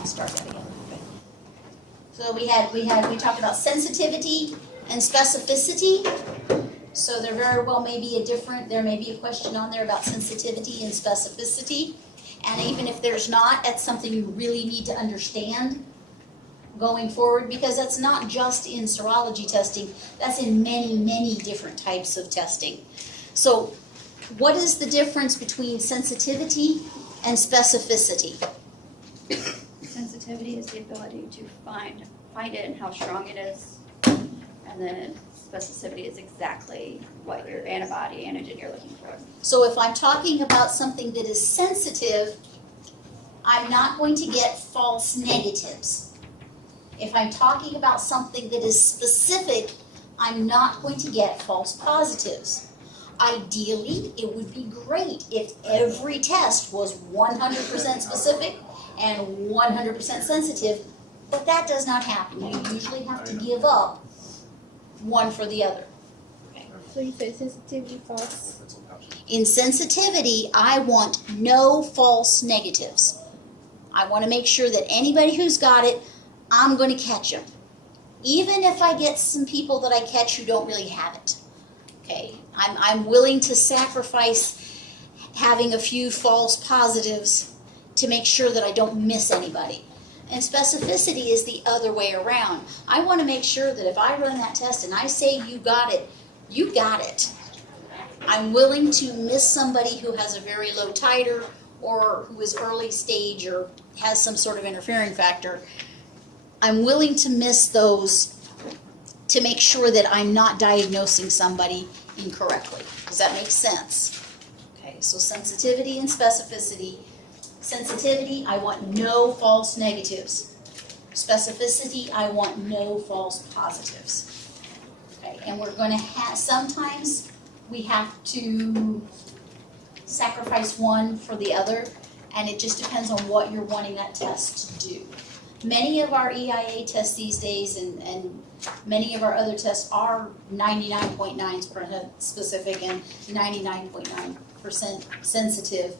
I'll start that again. Okay. So we talked about sensitivity and specificity. So there very well may be there may be a question on there about sensitivity and specificity. And even if there's not, that's something you really need to understand going forward, because that's not just in serology testing, that's in many, many different types of testing. So what is the difference between sensitivity and specificity? Sensitivity is the ability to find it and how strong it is. And then specificity is exactly what your antigen you're looking for. So if I'm talking about something that is sensitive, I'm not going to get false negatives. If I'm talking about something that is specific, I'm not going to get false positives. Ideally, it would be great if every test was 100% specific and 100% sensitive, but that does not happen. You usually have to give up one for the other. So you say sensitivity false? In sensitivity, I want no false negatives. I want to make sure that anybody who's got it, I'm going to catch them. Even if I get some people that I catch who don't really have it. Okay, I'm willing to sacrifice having a few false positives to make sure that I don't miss anybody. And specificity is the other way around. I want to make sure that if I run that test and I say you got it, you got it. I'm willing to miss somebody who has a very low titer or who is early stage or has some sort of interfering factor. I'm willing to miss those to make sure that I'm not diagnosing somebody incorrectly. Does that make sense? Okay, so sensitivity and specificity. Sensitivity, I want no false negatives. Specificity, I want no false positives. Okay, and we're going to have, sometimes we have to sacrifice one for the other, and it just depends on what you're wanting that test to do. Many of our EIA tests these days and many of our other tests are 99.9% specific and 99.9% sensitive.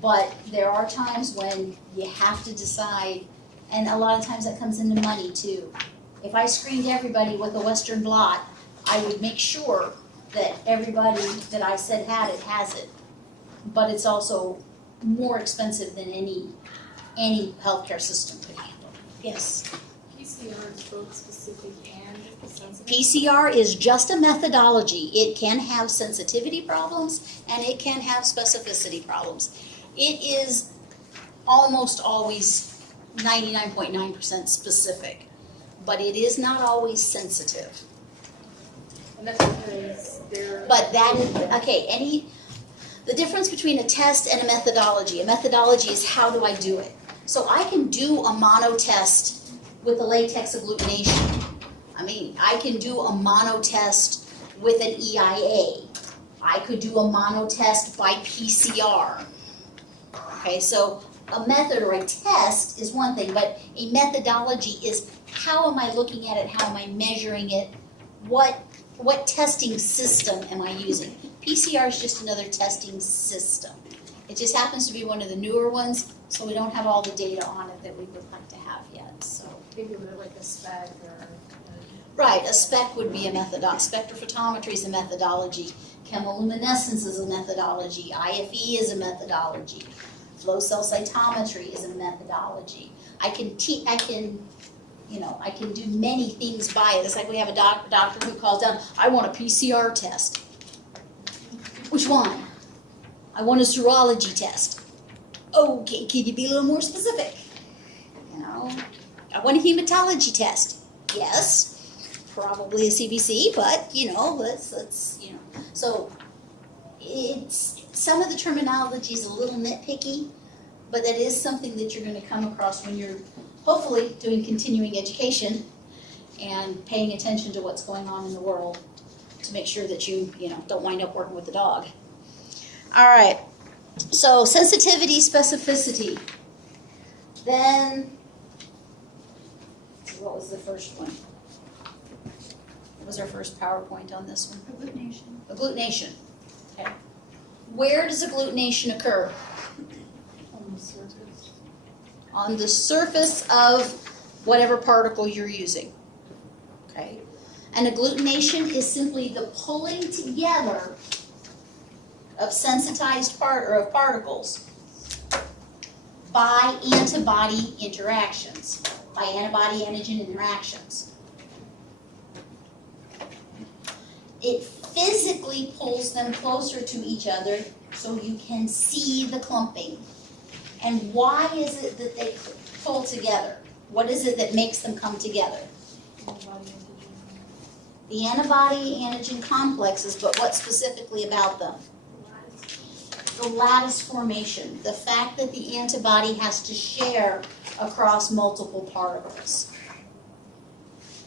But there are times when you have to decide, and a lot of times that comes into money too. If I screened everybody with a Western blot, I would make sure that everybody that I said had it has it. But it's also more expensive than any healthcare system could handle. Yes? PCR is both specific and sensitive? PCR is just a methodology. It can have sensitivity problems and it can have specificity problems. It is almost always 99.9% specific, but it is not always sensitive. And that's because they're... But that is, okay, the difference between a test and a methodology is how do I do it? So I can do a mono test with a latex agglutination. I mean, I can do a mono test with an EIA. I could do a mono test by PCR. Okay, so a method or a test is one thing, but a methodology is how am I looking at it, how am I measuring it, what testing system am I using? PCR is just another testing system. It just happens to be one of the newer ones, so we don't have all the data on it that we would like to have yet. So, Maybe like a spec or... right, a spec would be a methodology. Spectrophotometry is a methodology. Chemoluminescence is a methodology. IFE is a methodology. Flow cell cytometry is a methodology. I can do many things by it. It's like we have a doctor who calls down, I want a PCR test. Which one? I want a serology test. Okay, can you be a little more specific? I want a hematology test. Yes, probably a CBC, but let's. So it's some of the terminology is a little nitpicky, but that is something that you're going to come across when you're hopefully doing continuing education and paying attention to what's going on in the world to make sure that you don't wind up working with the dog. All right, so sensitivity, specificity. Then, what was the first one? What was our first PowerPoint on this one? Agglutination. Agglutination. Okay. Where does agglutination occur? On the surface. on the surface of whatever particle you're using. Okay? And agglutination is simply the pulling together of sensitized of particles by antibody interactions, by antibody-antigen interactions. It physically pulls them closer to each other so you can see the clumping. And why is it that they pull together? What is it that makes them come together? The antibody-antigen complexes, but what specifically about them? The lattice formation, the fact that the antibody has to share across multiple particles.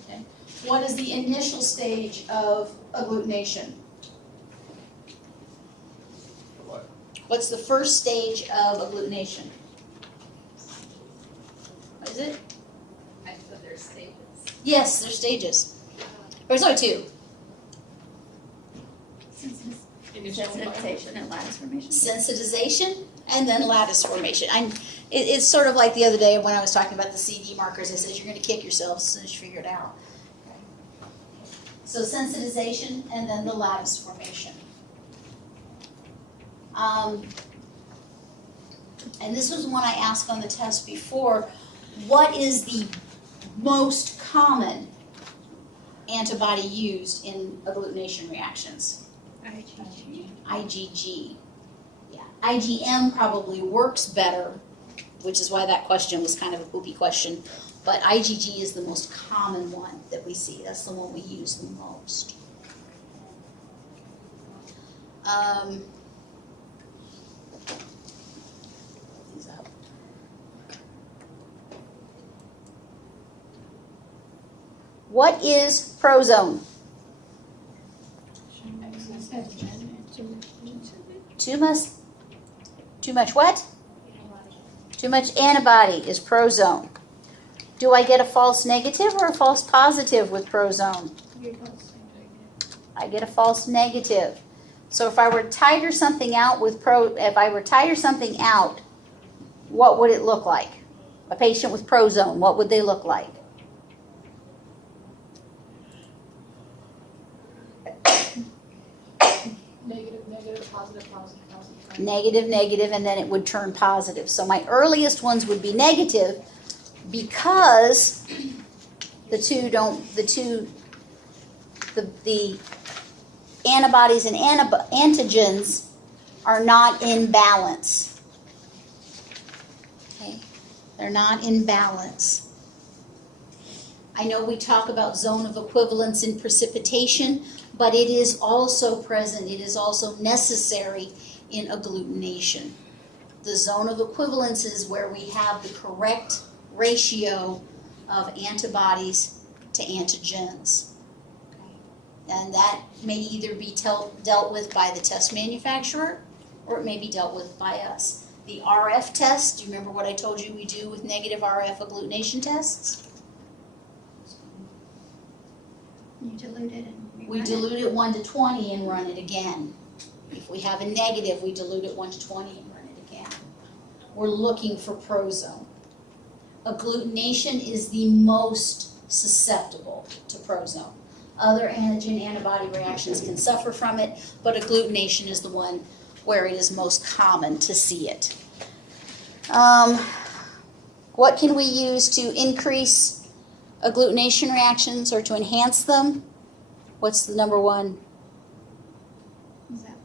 Okay. What is the initial stage of agglutination? What? What's the first stage of agglutination? What is it? I thought there's stages. Yes, there's stages. There's only two. Sensitization and lattice formation. Sensitization and then lattice formation. It's sort of like the other day when I was talking about the CD markers. I said you're going to kick yourself as soon as you figure it out. Okay. So sensitization and then the lattice formation. And this was one I asked on the test before. What is the most common antibody used in agglutination reactions? IgG. Yeah. IgM probably works better, which is why that question was kind of a poopy question. But IgG is the most common one that we see. That's the one we use the most. These up. What is prozone? Too much what? Too much antibody is prozone. Do I get a false negative or a false positive with prozone? I get a false negative. So if I were to titer something out what would it look like? A patient with prozone, what would they look like? Negative, positive, positive, positive. Negative, negative, and then it would turn positive. So my earliest ones would be negative because the antibodies and antigens are not in balance. Okay? They're not in balance. I know we talk about zone of equivalence in precipitation, but it is also present, it is also necessary in agglutination. The zone of equivalence is where we have the correct ratio of antibodies to antigens. Okay. And that may either be dealt with by the test manufacturer or it may be dealt with by us. The RF test, do you remember what I told you we do with negative RF agglutination tests? You dilute it and We rerun it. dilute it 1 to 20 and run it again. If we have a negative, we dilute it 1 to 20 and run it again. We're looking for prozone. Agglutination is the most susceptible to prozone. Other antigen-antibody reactions can suffer from it, but agglutination is the one where it is most common to see it. What can we use to increase agglutination reactions or to enhance them? What's the number one? Is that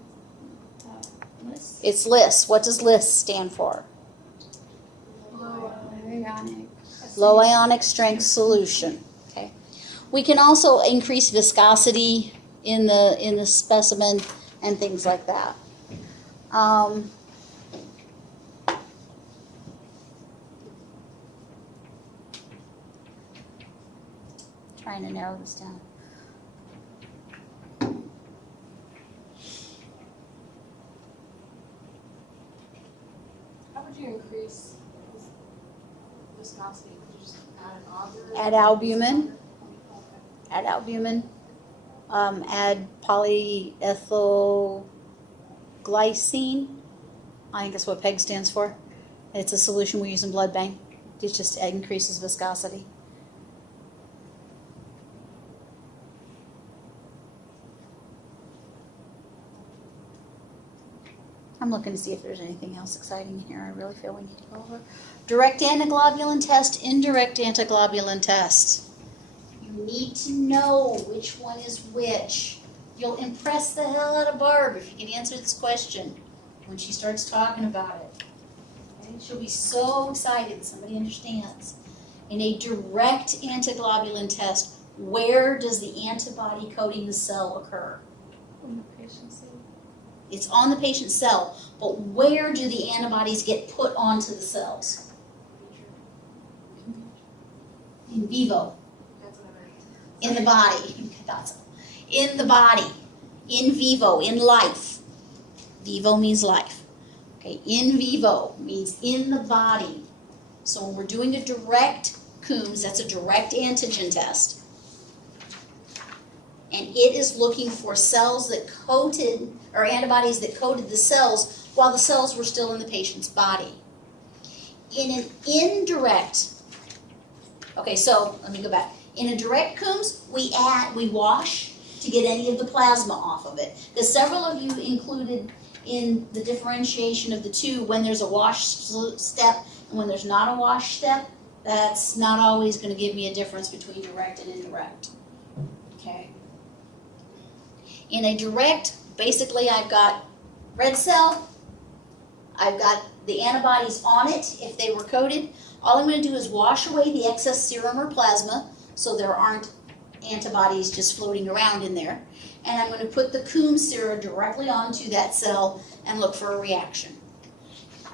list? It's LIS. What does LIS stand for? Ionic. Low ionic strength solution. Okay. We can also increase viscosity in the specimen and things like that. Trying to narrow this down. How would you increase viscosity? Could you just add an auger? Add albumin. Add albumin. Add polyethylglycine. I think that's what PEG stands for. It's a solution we use in blood bank. It just increases viscosity. I'm looking to see if there's anything else exciting in here. I really feel we need to go over. Direct antiglobulin test, indirect antiglobulin test. You need to know which one is which. You'll impress the hell out of Barb if you can answer this question when she starts talking about it. Okay? She'll be so excited that somebody understands. In a direct antiglobulin test, where does the antibody coating the cell occur? On the patient's cell. It's on the patient's cell, but where do the antibodies get put onto the cells? In vivo. That's what I meant. In the body. I thought so. In the body. In vivo. In life. Vivo means life. Okay. In vivo means in the body. So when we're doing a direct Coombs, that's a direct antigen test. And it is looking for cells that coated, or antibodies that coated the cells while the cells were still in the patient's body. In an indirect, okay, so let me go back. In a direct Coombs, we wash to get any of the plasma off of it. Because several of you included in the differentiation of the two when there's a wash step and when there's not a wash step, that's not always going to give me a difference between direct and indirect. Okay. In a direct, basically I've got red cell, I've got the antibodies on it if they were coated. All I'm going to do is wash away the excess serum or plasma so there aren't antibodies just floating around in there. And I'm going to put the Coombs sero directly onto that cell and look for a reaction.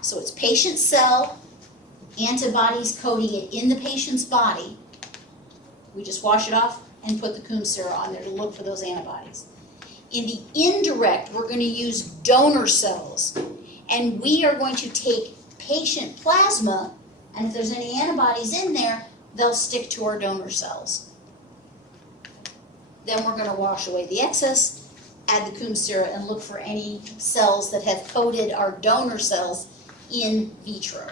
So it's patient cell, antibodies coating it in the patient's body. We just wash it off and put the Coombs sero on there to look for those antibodies. In the indirect, we're going to use donor cells. And we are going to take patient plasma, and if there's any antibodies in there, they'll stick to our donor cells. Then we're going to wash away the excess, add the Coombs sero, and look for any cells that have coated our donor cells in vitro.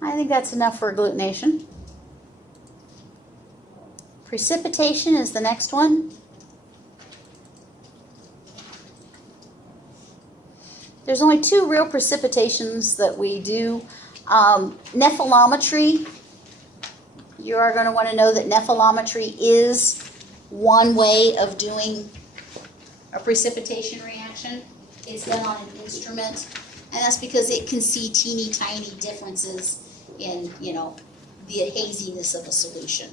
I think that's enough for agglutination. Precipitation is the next one. There's only two real precipitations that we do. Nephelometry. You are going to want to know that nephelometry is one way of doing a precipitation reaction. It's done on an instrument, and that's because it can see teeny tiny differences in, the haziness of a solution.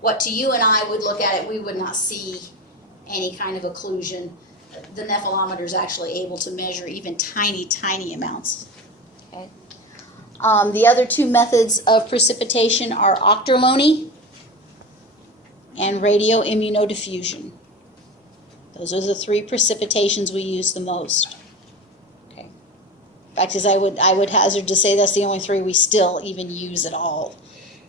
What to you and I would look at it, we would not see any kind of occlusion. The nephelometer is actually able to measure even tiny, tiny amounts. Okay. The other two methods of precipitation are octolony and radioimmunodiffusion. Those are the three precipitations we use the most. Okay. In fact, I would hazard to say that's the only three we still even use at all.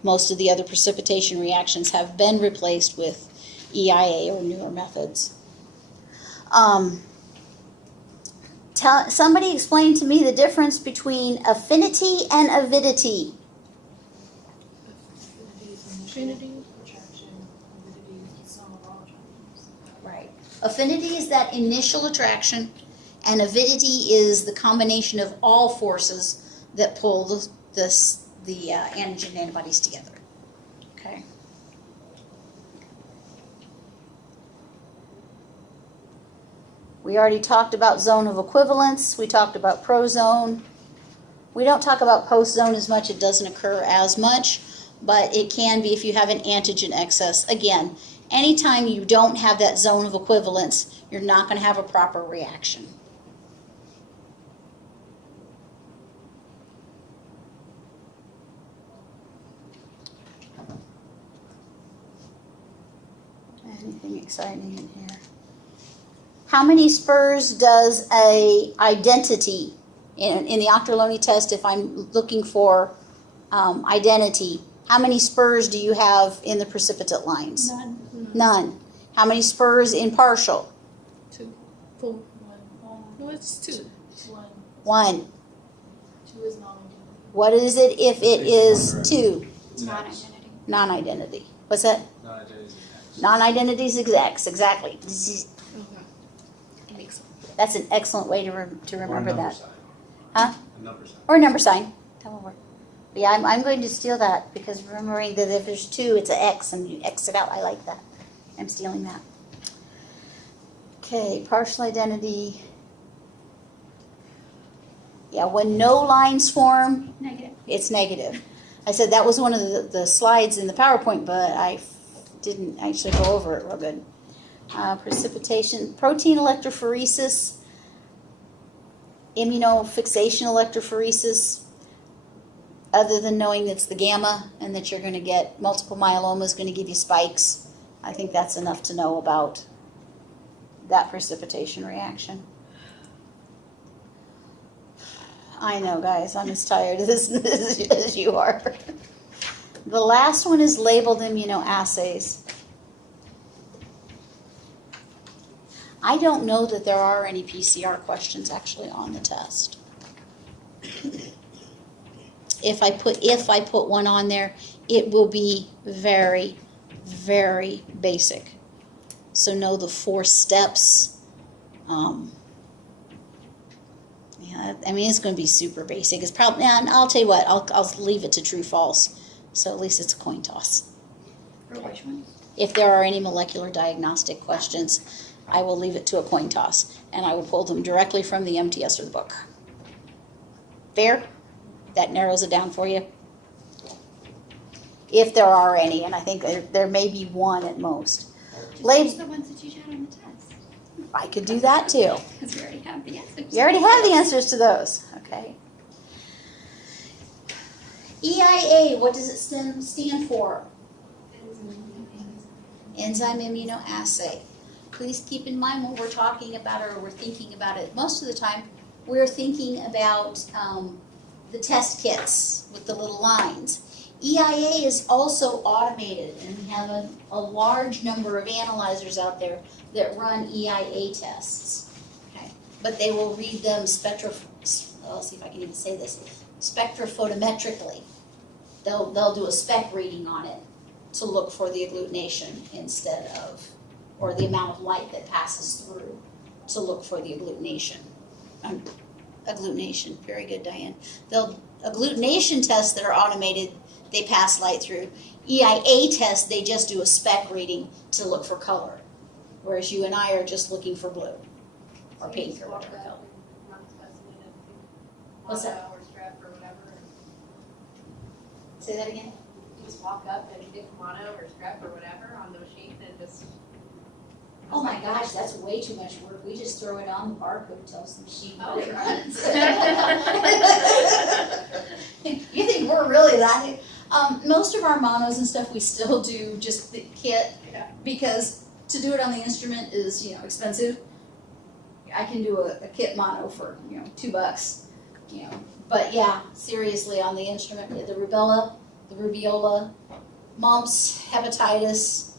Most of the other precipitation reactions have been replaced with EIA or newer methods. Somebody explain to me the difference between affinity and avidity. Affinity, attraction, avidity, sum of all attractions. Right. Affinity is that initial attraction, and avidity is the combination of all forces that pull the antigen antibodies together. Okay. We already talked about zone of equivalence. We talked about prozone. We don't talk about postzone as much. It doesn't occur as much, but it can be if you have an antigen excess. Again, anytime you don't have that zone of equivalence, you're not going to have a proper reaction. Anything exciting in here? How many spurs does a identity in the octolony test? If I'm looking for identity, How many spurs do you have in the precipitate lines? None. None. How many spurs in partial? 2. Full. 1. No, it's 2. 1. 1. 2 is non-identity. What is it if it is 2? Non-identity. Non-identity. What's that? Non-identity is X. Non-identity is X, exactly. Okay. Makes sense. That's an excellent way to remember that. Sign. Huh? A number sign. Or a number sign. Tell them where. Yeah, I'm going to steal that because remembering that if there's 2, it's an X and you X it out. I like that. I'm stealing that. Okay, partial identity. Yeah, when no lines form, Negative. it's negative. I said that was one of the slides in the PowerPoint, but I didn't actually go over it real good. Precipitation, protein electrophoresis, immunofixation electrophoresis, other than knowing it's the gamma and that you're going to get multiple myeloma is going to give you spikes. I think that's enough to know about that precipitation reaction. I know, guys, I'm as tired of this as you are. The last one is labeled immunoassays. I don't know that there are any PCR questions actually on the test. If I put one on there, it will be very, very basic. So know the 4 steps. Yeah, I mean, it's going to be super basic. It's probably, and I'll tell you what, I'll leave it to true false. So at least it's a coin toss. For which one? If there are any molecular diagnostic questions, I will leave it to a coin toss, and I will pull them directly from the MTS or the book. Fair? That narrows it down for you. If there are any, and I think there may be one at most. Just the ones that you had on the test. I could do that too. Because we already have the answers. You already have the answers to those. Okay. EIA, what does it stand for? Enzyme immunoassay. Please keep in mind when we're talking about it or we're thinking about it, most of the time we're thinking about the test kits with the little lines. EIA is also automated, and we have a large number of analyzers out there that run EIA tests. Okay, but they will read them let's see if I can even say this, spectrophotometrically. They'll do a spec reading on it to look for the agglutination instead of, or the amount of light that passes through to look for the agglutination. Agglutination, very good, Diane. Agglutination tests that are automated, they pass light through. EIA tests, they just do a spec reading to look for color, whereas you and I are just looking for blue or pink or whatever color. What's that? Or strep or whatever. Say that again? You just walk up and get mono or strep or whatever on those sheets and just. Oh my gosh, that's way too much work. We just throw it on the barcode, tells the machine Oh, what it right. runs. You think we're really that? Most of our monos and stuff, we still do just the kit, because to do it on the instrument is, expensive. I can do a kit mono for, $2, But yeah, seriously, on the instrument, the rubella, the rubeola, mumps, hepatitis,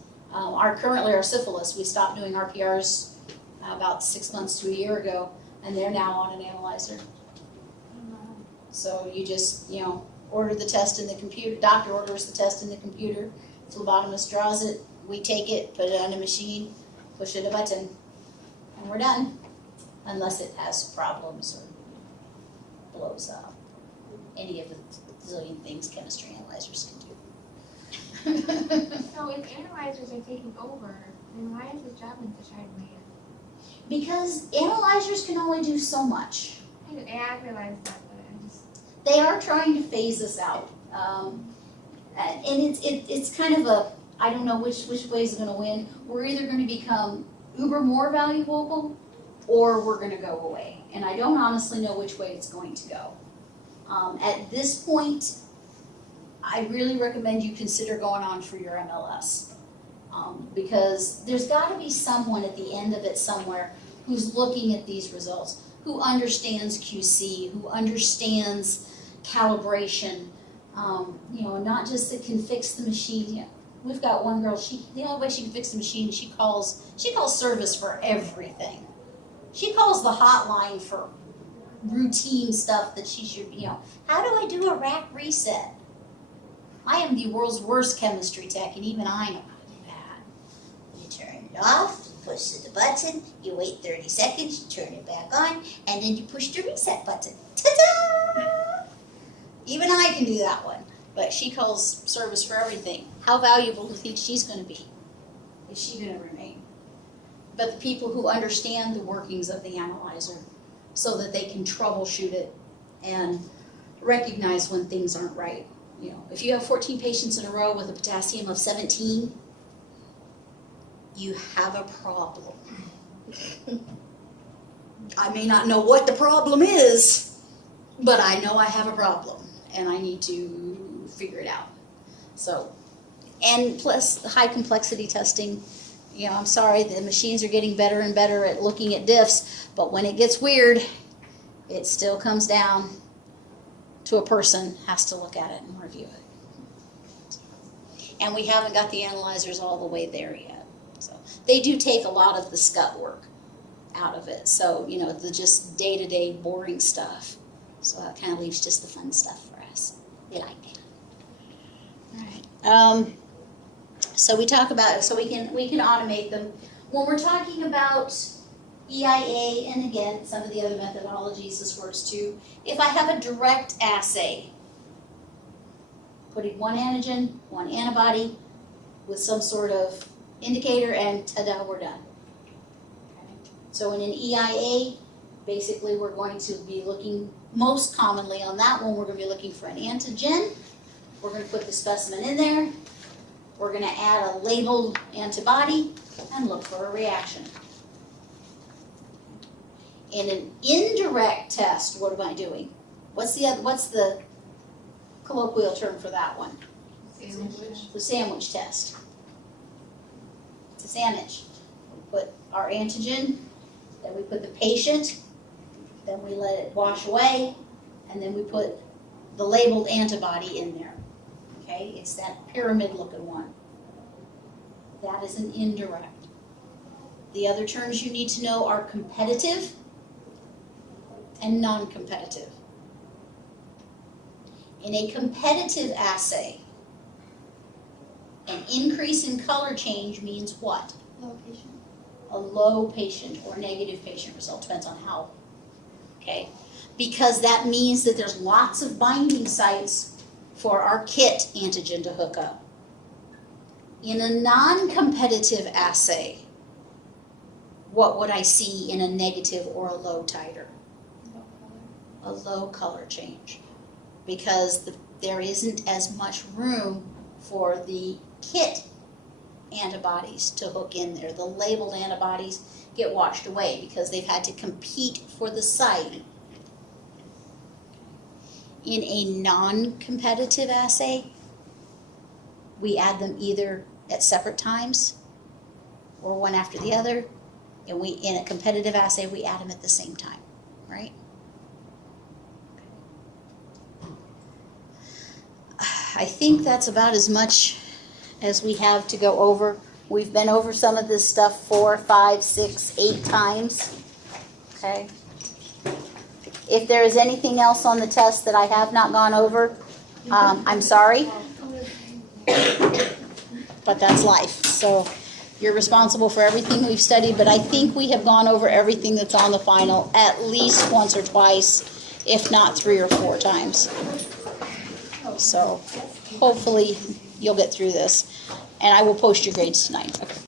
currently our syphilis, we stopped doing RPRs about 6 months to a year ago, and they're now on an analyzer. So you just, order the test in the computer, doctor orders the test in the computer, phlebotomist draws it, we take it, put it on a machine, push it a button, and we're done. Unless it has problems or blows up. Any of the zillion things chemistry analyzers can do. So if analyzers are taking over, then why is the job in such high demand? Because analyzers can only do so much. I realize that, but I just... They are trying to phase us out. And it's kind of a, I don't know which way is going to win. We're either going to become uber more valuable or we're going to go away. And I don't honestly know which way it's going to go. At this point, I really recommend you consider going on for your MLS. Because there's got to be someone at the end of it somewhere who's looking at these results, who understands QC, who understands calibration, Not just that can fix the machine. You know, we've got one girl, the only way she can fix the machine is she calls service for everything. She calls the hotline for routine stuff that she should, how do I do a rack reset? I am the world's worst chemistry tech, and even I know how to do that. You turn it off, push the button, you wait 30 seconds, you turn it back on, and then you push the reset button. Ta-da! Even I can do that one. But she calls service for everything. How valuable do you think she's going to be? Is she going to remain? But the people who understand the workings of the analyzer so that they can troubleshoot it and recognize when things aren't right. If you have 14 patients in a row with a potassium of 17, you have a problem. I may not know what the problem is, but I know I have a problem and I need to figure it out. So, and plus the high complexity testing, I'm sorry, the machines are getting better and better at looking at diffs, but when it gets weird, it still comes down to a person has to look at it and review it. And we haven't got the analyzers all the way there yet. So they do take a lot of the scut work out of it. So, the just day-to-day boring stuff. So that kind of leaves just the fun stuff for us. We like it. All right. So we talk about, so we can automate them. When we're talking about EIA, and again, some of the other methodologies this works too, if I have a direct assay, putting one antigen, one antibody with some sort of indicator, and ta-da, we're done. Okay. So in an EIA, basically we're going to be looking, most commonly on that one, we're going to be looking for an antigen. We're going to put the specimen in there. We're going to add a labeled antibody and look for a reaction. In an indirect test, what am I doing? What's the colloquial term for that one? Sandwich. The sandwich test. It's a sandwich. We put our antigen, then we put the patient, then we let it wash away, and then we put the labeled antibody in there. Okay, it's that pyramid-looking one. That is an indirect. The other terms you need to know are competitive and non-competitive. In a competitive assay, an increase in color change means what? Low patient. A low patient or negative patient result, depends on how. Okay, because that means that there's lots of binding sites for our kit antigen to hook up. In a non-competitive assay, what would I see in a negative or a low titer? A low color change, because there isn't as much room for the kit antibodies to hook in there. The labeled antibodies get washed away because they've had to compete for the site. In a non-competitive assay, we add them either at separate times or one after the other, and in a competitive assay, we add them at the same time, right? I think that's about as much as we have to go over. We've been over some of this stuff 4, 5, 6, 8 times. Okay. If there is anything else on the test that I have not gone over, I'm sorry. But that's life. So you're responsible for everything we've studied, but I think we have gone over everything that's on the final at least once or twice, if not 3 or 4 times. So hopefully you'll get through this. And I will post your grades tonight. Okay.